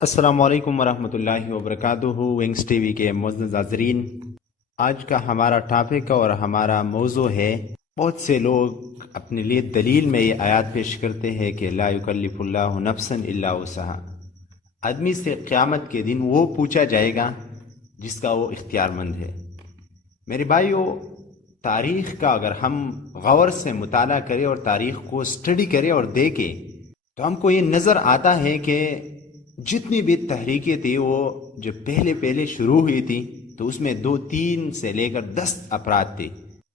السلام علیکم ورحمۃ اللہ وبرکاتہ۔ ونگس ٹی وی کے معزز ناظرین، آج کا ہمارا ٹاپک اور ہمارا موضوع ہے، بہت سے لوگ اپنے لیے دلیل میں یہ آیات پیش کرتے ہیں کہ لا یکلف اللہ نفسا الا وسعہا، آدمی سے قیامت کے دن وہ پوچھا جائے گا جس کا وہ اختیار مند ہے۔ میرے بھائیو، تاریخ کا اگر ہم غور سے مطالعہ کریں اور تاریخ کو اسٹڈی کریں اور دیکھیں تو ہم کو یہ نظر آتا ہے کہ جتنی بھی تحریکیں تھیں وہ جو پہلے شروع ہوئی تھی تو اس میں 2-3 سے لے کر 10 افراد تھے،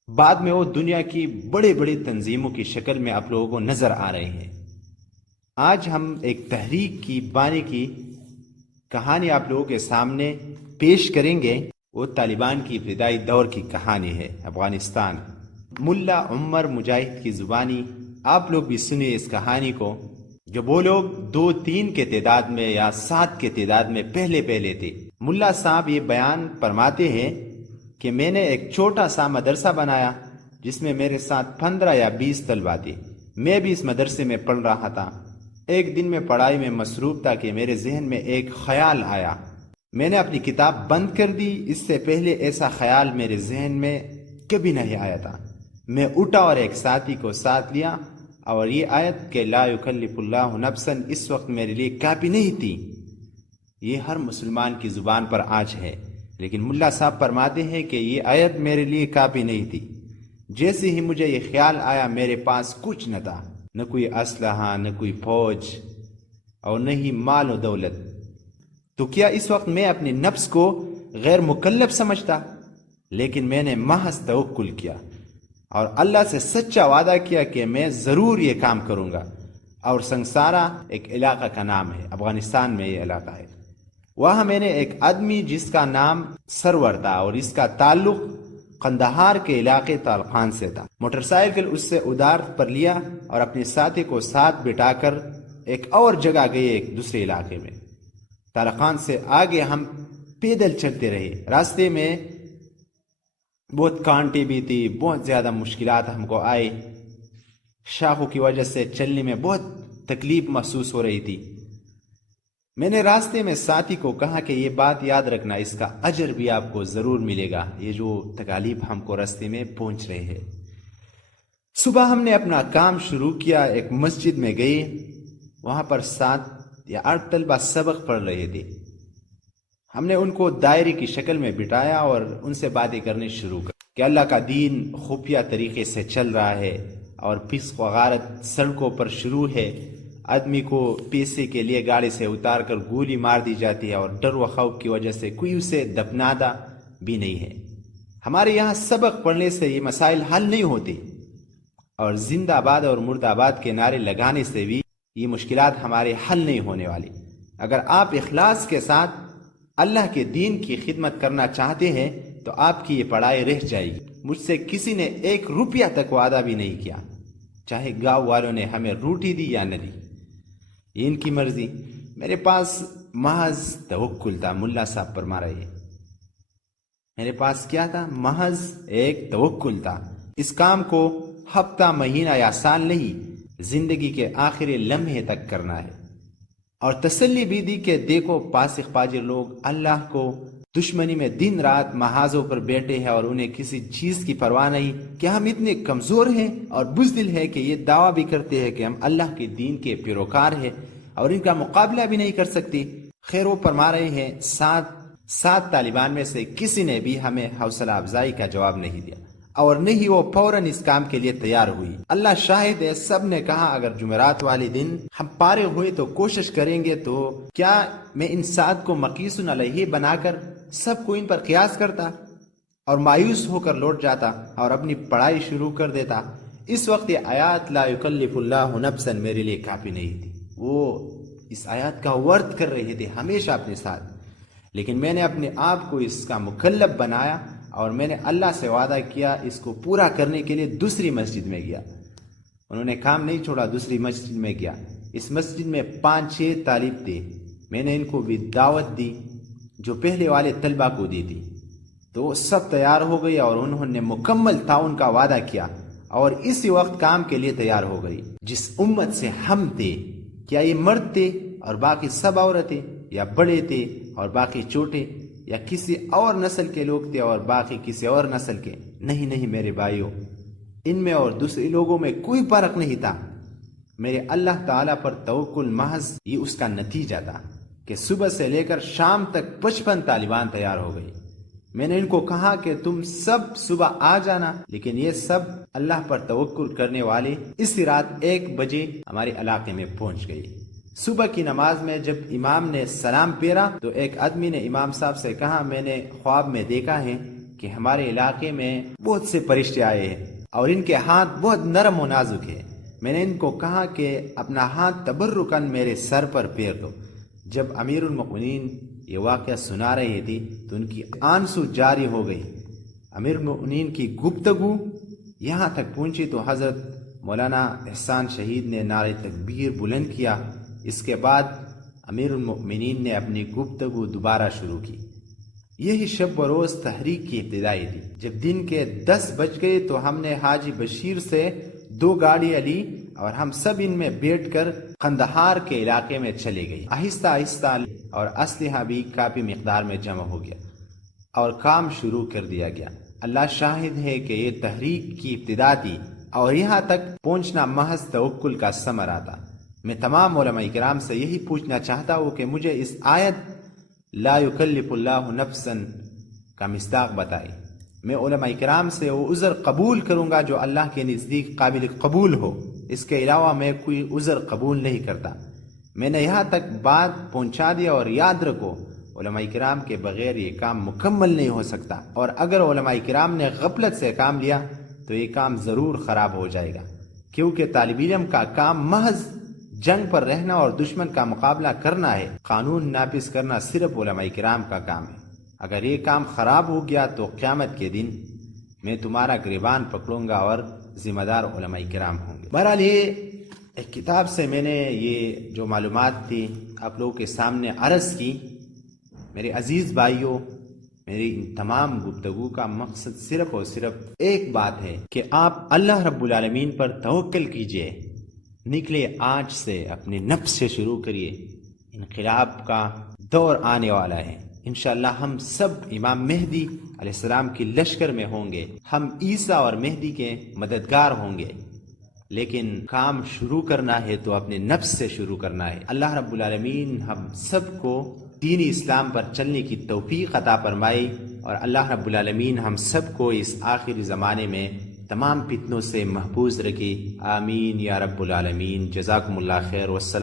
بعد میں وہ دنیا کی بڑے تنظیموں کی شکل میں آپ لوگوں کو نظر آ رہے ہیں۔ آج ہم ایک تحریک کی بانی کی کہانی آپ لوگوں کے سامنے پیش کریں گے۔ وہ طالبان کی ابتدائی دور کی کہانی ہے، افغانستان۔ ملا عمر مجاہد کی زبانی آپ لوگ بھی سنیے اس کہانی کو، جب وہ لوگ 2-3 کے تعداد میں یا 7 کے تعداد میں پہلے تھے۔ ملا صاحب یہ بیان فرماتے ہیں کہ میں نے ایک چھوٹا سا مدرسہ بنایا جس میں میرے ساتھ 15 یا 20 طلبہ تھے۔ میں بھی اس مدرسے میں پڑھ رہا تھا۔ ایک دن میں پڑھائی میں مصروف تھا کہ میرے ذہن میں ایک خیال آیا۔ میں نے اپنی کتاب بند کر دی، اس سے پہلے ایسا خیال میرے ذہن میں کبھی نہیں آیا تھا۔ میں اٹھا اور ایک ساتھی کو ساتھ لیا، اور یہ آیت کہ لا یکلف اللہ نفسا اس وقت میرے لیے کافی نہیں تھی۔ یہ ہر مسلمان کی زبان پر آج ہے، لیکن ملا صاحب فرماتے ہیں کہ یہ آیت میرے لیے کافی نہیں تھی۔ جیسے ہی مجھے یہ خیال آیا، میرے پاس کچھ نہ تھا، نہ کوئی اسلحہ، نہ کوئی فوج، اور نہ ہی مال و دولت۔ تو کیا اس وقت میں اپنے نفس کو غیر مکلف سمجھتا؟ لیکن میں نے محض توکل کیا اور اللہ سے سچا وعدہ کیا کہ میں ضرور یہ کام کروں گا۔ اور سنگسارا ایک علاقہ کا نام ہے، افغانستان میں یہ علاقہ ہے۔ وہاں میں نے ایک آدمی جس کا نام سرور تھا اور اس کا تعلق قندہار کے علاقے طالقان سے تھا۔ موٹر سائیکل اس سے ادار پر لیا اور اپنے ساتھی کو ساتھ بٹھا کر ایک اور جگہ گئے، ایک دوسرے علاقے میں۔ طالقان سے آگے ہم پیدل چلتے رہے۔ راستے میں بہت کانٹے بھی تھی، بہت زیادہ مشکلات ہم کو آئے۔ شاخوں کی وجہ سے چلنے میں بہت تکلیف محسوس ہو رہی تھی۔ میں نے راستے میں ساتھی کو کہا کہ یہ بات یاد رکھنا، اس کا اجر بھی آپ کو ضرور ملے گا، یہ جو تکالیف ہم کو راستے میں پہنچ رہے ہیں۔ صبح ہم نے اپنا کام شروع کیا، ایک مسجد میں گئے۔ وہاں پر 7 یا 8 طلبہ سبق پڑھ رہے تھے۔ ہم نے ان کو دائرے کی شکل میں بٹھایا اور ان سے باتیں کرنے شروع کر کہ اللہ کا دین خفیہ طریقے سے چل رہا ہے، اور فسق و غارت سڑکوں پر شروع ہے۔ آدمی کو پیسے کے لیے گاڑی سے اتار کر گولی مار دی جاتی ہے، اور ڈر و خوف کی وجہ سے کوئی اسے دفناتا بھی نہیں ہے۔ ہمارے یہاں سبق پڑھنے سے یہ مسائل حل نہیں ہوتے، اور زندہ آباد اور مرد آباد کے نعرے لگانے سے بھی یہ مشکلات ہمارے حل نہیں ہونے والی۔ اگر آپ اخلاص کے ساتھ اللہ کے دین کی خدمت کرنا چاہتے ہیں تو آپ کی یہ پڑھائی رہ جائے گی۔ مجھ سے کسی نے 1 روپیہ تک وعدہ بھی نہیں کیا، چاہے گاؤں والوں نے ہمیں روٹی دی یا نہ دی، یہ ان کی مرضی۔ میرے پاس محض توکل تھا، ملا صاحب فرما رہے ہیں۔ میرے پاس کیا تھا؟ محض ایک توکل تھا۔ اس کام کو ہفتہ، مہینہ یا سال نہیں، زندگی کے آخری لمحے تک کرنا ہے۔ اور تسلی بھی دی کہ دیکھو فاسق فاجر لوگ اللہ کو دشمنی میں دن رات محاذوں پر بیٹھے ہیں، اور انہیں کسی چیز کی پرواہ نہیں کہ ہم اتنے کمزور ہیں اور بزدل ہیں کہ یہ دعویٰ بھی کرتے ہیں کہ ہم اللہ کے دین کے پیروکار ہیں اور ان کا مقابلہ بھی نہیں کر سکتے۔ خیر، وہ فرما رہے ہیں 7 طالبان میں سے کسی نے بھی ہمیں حوصلہ افزائی کا جواب نہیں دیا، اور نہیں وہ فوراً اس کام کے لیے تیار ہوئی۔ اللہ شاہد ہے، سب نے کہا اگر جمعرات والے دن ہم پارے ہوئے تو کوشش کریں گے۔ تو کیا میں ان 7 کو مقیس علیہ بنا کر سب کو ان پر قیاس کرتا اور مایوس ہو کر لوٹ جاتا اور اپنی پڑھائی شروع کر دیتا؟ اس وقت یہ آیات لا یکلف اللہ نفسا میرے لیے کافی نہیں تھی۔ وہ اس آیات کا ورد کر رہے تھے ہمیشہ اپنے ساتھ، لیکن میں نے اپنے آپ کو اس کا مکلف بنایا، اور میں نے اللہ سے وعدہ کیا اس کو پورا کرنے کے لیے دوسری مسجد میں گیا۔ انہوں نے کام نہیں چھوڑا، دوسری مسجد میں گیا۔ اس مسجد میں 5-6 طالب تھے، میں نے ان کو بھی دعوت دی جو پہلے والے طلبہ کو دی تھی۔ تو وہ سب تیار ہو گئے اور انہوں نے مکمل تعاون کا وعدہ کیا، اور اسی وقت کام کے لیے تیار ہو گئی۔ جس امت سے ہم تھے، کیا یہ مرد تھے اور باقی سب عورتیں؟ یا بڑے تھے اور باقی چھوٹے، یا کسی اور نسل کے لوگ تھے اور باقی کسی اور نسل کے، نہیں میرے بھائیوں، ان میں اور دوسرے لوگوں میں کوئی فرق نہیں تھا۔ میرے اللہ تعالیٰ پر توکل محض یہ اس کا نتیجہ تھا کہ صبح سے لے کر شام تک 55 طالبان تیار ہو گئی۔ میں نے ان کو کہا کہ تم سب صبح آ جانا، لیکن یہ سب اللہ پر توکل کرنے والے اسی رات 1 بجے ہمارے علاقے میں پہنچ گئی۔ صبح کی نماز میں جب امام نے سلام پھیرا تو ایک آدمی نے امام صاحب سے کہا، میں نے خواب میں دیکھا ہے کہ ہمارے علاقے میں بہت سے فرشتے آئے ہیں اور ان کے ہاتھ بہت نرم و نازک ہے۔ میں نے ان کو کہا کہ اپنا ہاتھ تبرکاً میرے سر پر پھیر دو۔ جب امیر المؤمنین یہ واقعہ سنا رہی تھی تو ان کی آنسو جاری ہو گئی۔ امیر المؤمنین کی گفتگو یہاں تک پہنچی تو حضرت مولانا احسان شہید نے نعرہ تکبیر بلند کیا۔ اس کے بعد امیر المؤمنین نے اپنی گفتگو دوبارہ شروع کی۔ یہی شب و روز تحریک کی ابتدائی تھی۔ جب دن کے 10 بج گئے تو ہم نے حاجی بشیر سے 2 گاڑیاں لی اور ہم سب ان میں بیٹھ کر قندھار کے علاقے میں چلے گئے۔ آہستہ آہستہ اور اسلحہ بھی کافی مقدار میں جمع ہو گیا اور کام شروع کر دیا گیا۔ اللہ شاہد ہے کہ یہ تحریک کی ابتدا تھی اور یہاں تک پہنچنا محض توکل کا ثمرہ تھا۔ میں تمام علماء کرام سے یہی پوچھنا چاہتا ہوں کہ مجھے اس آیت لا یکلف اللہ نفسا کا مصداق بتائے۔ میں علماء کرام سے وہ عذر قبول کروں گا جو اللہ کے نزدیک قابل قبول ہو، اس کے علاوہ میں کوئی عذر قبول نہیں کرتا۔ میں نے یہاں تک بات پہنچا دیا اور یاد رکھو علماء کرام کے بغیر یہ کام مکمل نہیں ہو سکتا، اور اگر علماء کرام نے غفلت سے کام لیا تو یہ کام ضرور خراب ہو جائے گا، کیونکہ طالب علم کا کام محض جنگ پر رہنا اور دشمن کا مقابلہ کرنا ہے۔ قانون نافذ کرنا صرف علماء کرام کا کام ہے۔ اگر یہ کام خراب ہو گیا تو قیامت کے دن میں تمہارا گریبان پکڑوں گا اور ذمہ دار علماء کرام ہوں گے۔ بہرحال یہ ایک کتاب سے میں نے یہ جو معلومات تھی آپ لوگوں کے سامنے عرض کی۔ میرے عزیز بھائیوں، میری ان تمام گفتگو کا مقصد صرف اور صرف ایک بات ہے کہ آپ اللہ رب العالمین پر توکل کیجئے۔ نکلے آج سے اپنے نفس سے شروع کریے۔ انقلاب کا دور آنے والا ہے۔ انشاءاللہ ہم سب امام مہدی علیہ السلام کی لشکر میں ہوں گے۔ ہم عیسیٰ اور مہدی کے مددگار ہوں گے، لیکن کام شروع کرنا ہے تو اپنے نفس سے شروع کرنا ہے۔ اللہ رب العالمین ہم سب کو دین اسلام پر چلنے کی توفیق عطا فرمائے، اور اللہ رب العالمین ہم سب کو اس آخری زمانے میں تمام فتنوں سے محفوظ رکھے۔ آمین یا رب العالمین۔ جزاکم اللہ خیر۔ والسلام۔